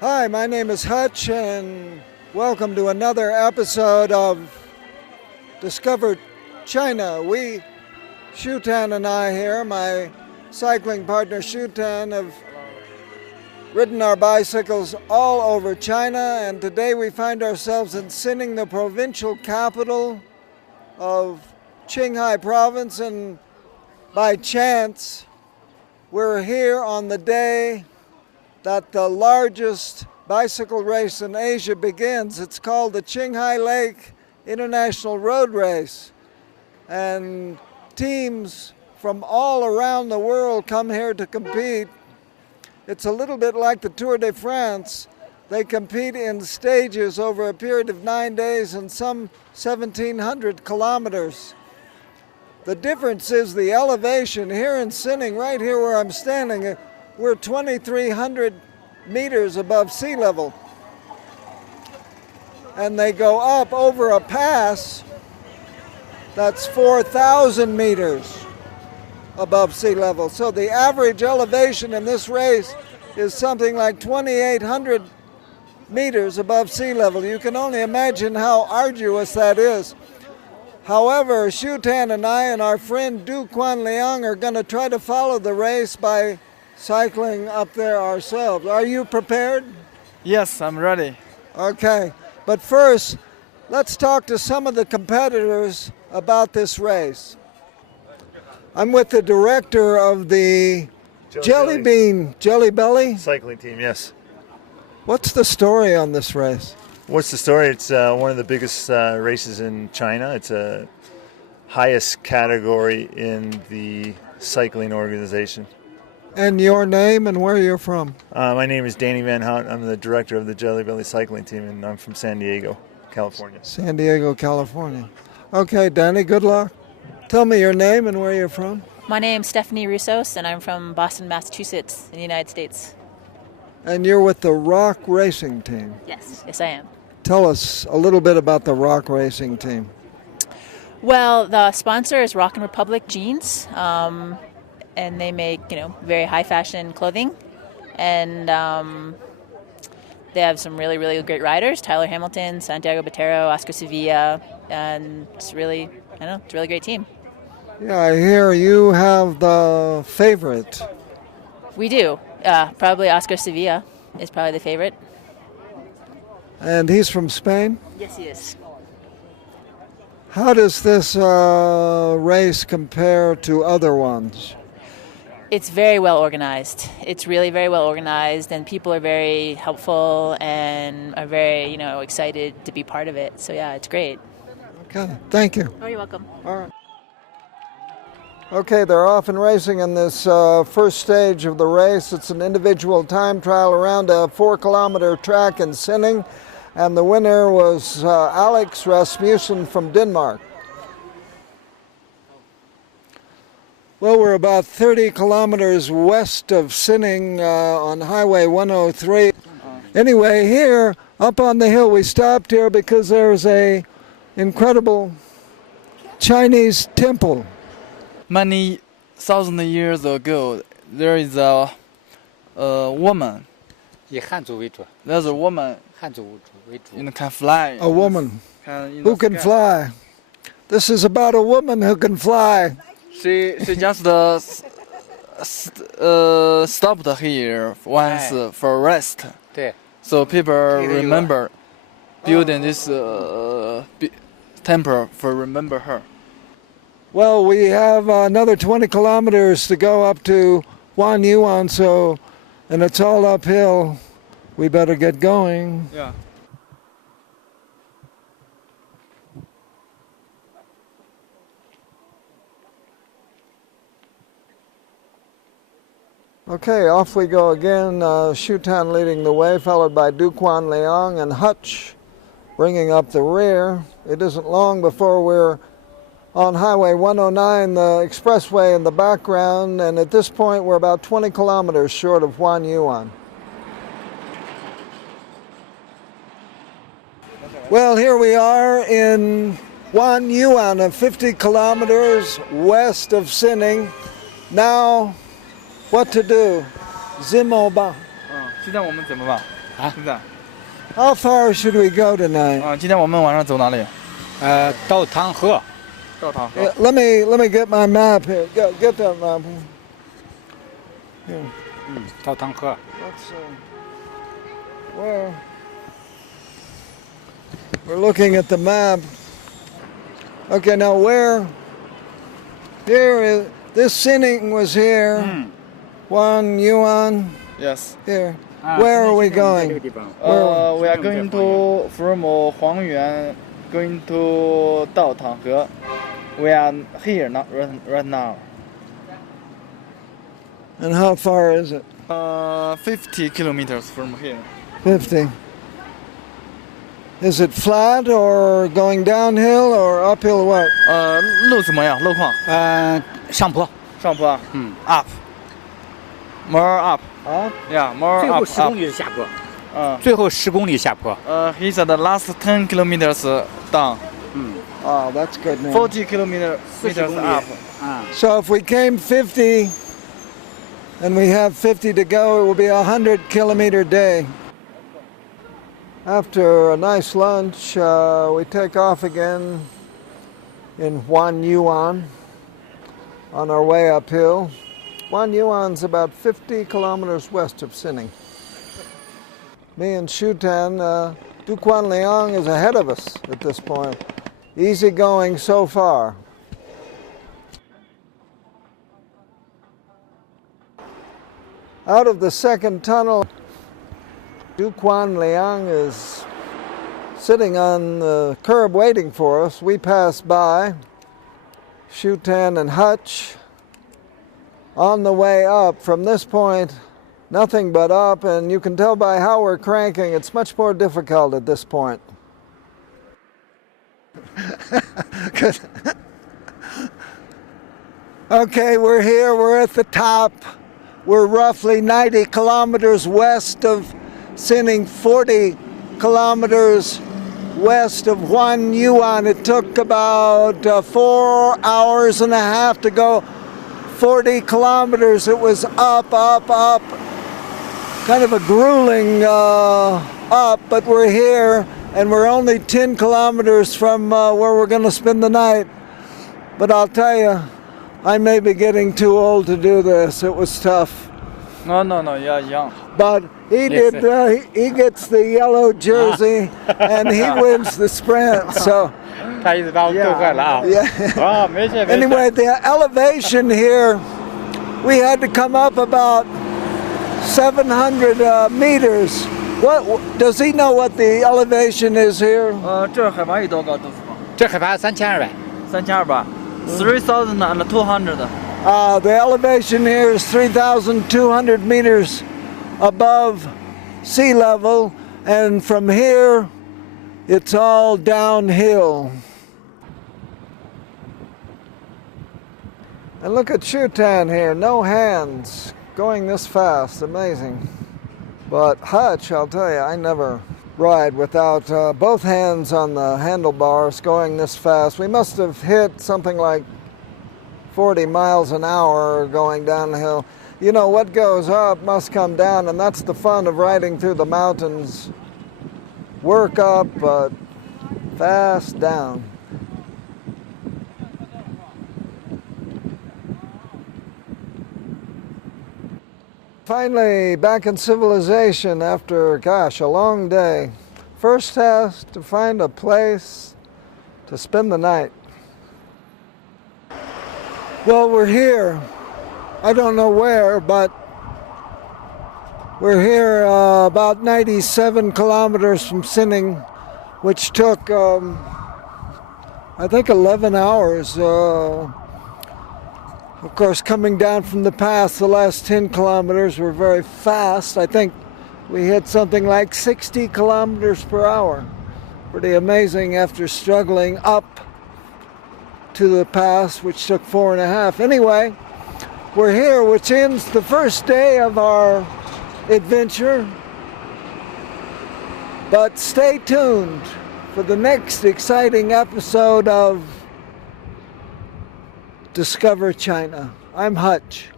Hi, my name is Hutch, and welcome to another episode of Discover China. Shutan and I here, my cycling partner Shutan, have ridden our bicycles all over China, and today we find ourselves in Xining, the provincial capital of Qinghai province, and by chance we're here on the day that the largest bicycle race in Asia begins. It's called the Qinghai Lake International Road Race. And teams from all around the world come here to compete. It's a little bit like the Tour de France. They compete in stages over a period of 9 days and some 1,700 kilometers. The difference is the elevation. Here in Xining, right here where I'm standing, we're 2,300 meters above sea level. And they go up over a pass that's 4,000 meters above sea level. So the average elevation in this race is something like 2,800 meters above sea level. You can only imagine how arduous that is. However, Shutan and I and our friend Du Quan Liang are going to try to follow the race by cycling up there ourselves. Are you prepared? Yes, I'm ready. Okay, but first, let's talk to some of the competitors about this race. I'm with the director of the Jelly Belly cycling team, yes. What's the story on this race? What's the story? It's one of the biggest races in China. It's a highest category in the cycling organization. And your name and where you're from? My name is Danny Van Hout. I'm the director of the Jelly Belly cycling team, and I'm from San Diego, California. San Diego, California. Okay, Danny, good luck. Tell me your name and where you're from. My name's Stephanie Roussos, and I'm from Boston, Massachusetts, in the United States. And you're with the Rock Racing Team. Yes, I am. Tell us a little bit about the Rock Racing Team. Well, the sponsor is Rock and Republic Jeans, and they make, very high fashion clothing, and they have some really, really great riders: Tyler Hamilton, Santiago Botero, Oscar Sevilla, and it's a really great team. Yeah, I hear you have the favorite. We do. Probably Oscar Sevilla is probably the favorite. And he's from Spain? Yes, he is. How does this race compare to other ones? It's very well organized. It's really very well organized, and people are very helpful and are very, excited to be part of it. So, yeah, it's great. Okay, thank you. Oh, you're welcome. All right. Okay, they're off and racing in this first stage of the race. It's an individual time trial around a 4-kilometer track in Xining, and the winner was Alex Rasmussen from Denmark. Well, we're about 30 kilometers west of Xining on Highway 103. Anyway, here, up on the hill, we stopped here because there's a incredible Chinese temple. Many thousand years ago, there is a woman. 以汉族为主， There's a woman 汉族为主。 can fly. A woman in who the can sky. fly. This is about a woman who can fly. She just stopped here once for rest. 对， So people remember building this temple for remember her. Well, we have another 20 kilometers to go up to Huanyuan, and it's all uphill. We better get going. Yeah. Okay, off we go again. Shutan leading the way, followed by Du Quan Liang and Hutch bringing up the rear. It isn't long before we're on Highway 109, the expressway in the background, and at this point we're about 20 kilometers short of Huanyuan. Well, here we are in Huanyuan, 50 kilometers west of Xining. Now, what to do? Zimoba. 现在我们怎么办？现在 How far should we go tonight? 今天我们晚上走哪里？到汤河。到塘河。 Yeah, let me get my map here. Get that map. Here. 到汤河。 Let's see. Well, we're looking at the map. Okay, now where? Here is this Sinning was here. 1 yuan Yes. here. Where are we going? We are going to from 黄原 going to 到塘河. We are here not right now. And how far is it? 50 kilometers from here. 50. Is it flat or going downhill or uphill? What? 路怎么样？路况？上坡。上坡。Up. More up. Up? Yeah, more 最后 up. 10公里的下坡。嗯。最后10公里下坡。He said the last 10 kilometers down. Oh, that's good news. 40 kilometers up. So if we came 50 and we have 50 to go, it will be a 100-kilometer day. After a nice lunch, we take off again in 1 yuan on our way uphill. 1 yuan's about 50 kilometers west of Sinning. Me and Shutan, Duquan Liang is ahead of us at this point. Easy going so far. Out of the second tunnel, Duquan Liang is sitting on the curb waiting for us. We pass by, Shutan and Hutch. On the way up, from this point, nothing but up, and you can tell by how we're cranking, it's much more difficult at this point. Okay, we're here, we're at the top. We're roughly 90 kilometers west of Sinning, 40 kilometers west of 1 yuan. It took about 4 hours and a half to go 40 kilometers. It was up, up, up. Kind of a grueling up, but we're here and we're only 10 kilometers from where we're going to spend the night. But I'll tell you, I may be getting too old to do this. It was tough. No, you're young. But he did. He gets the yellow jersey, and he wins the sprint. So 他一直把我逗坏了啊。 yeah. 没事没事。 Anyway, the elevation here, we had to come up about 700 meters. What does he know what the elevation is here? 这儿海拔有多高，豆腐吗？这海拔3200。 3200。3,200. The elevation here is 3,200 meters above sea level, and from here, it's all downhill. And look at Shutan here, no hands, going this fast, amazing. But Hutch, I'll tell you, I never ride without both hands on the handlebars going this fast. We must have hit something like 40 miles an hour going downhill. You know, what goes up must come down, and that's the fun of riding through the mountains. Work up, but fast down. Finally, back in civilization after, gosh, a long day. First task, to find a place to spend the night. Well, we're here. I don't know where, but we're here about 97 kilometers from Sinning, which took, I think, 11 hours. Of course, coming down from the pass, the last 10 kilometers were very fast. I think we hit something like 60 kilometers per hour. Pretty amazing after struggling up to the pass, which took 4.5. Anyway, we're here, which ends the first day of our adventure. But stay tuned for the next exciting episode of Discover China. I'm Hutch.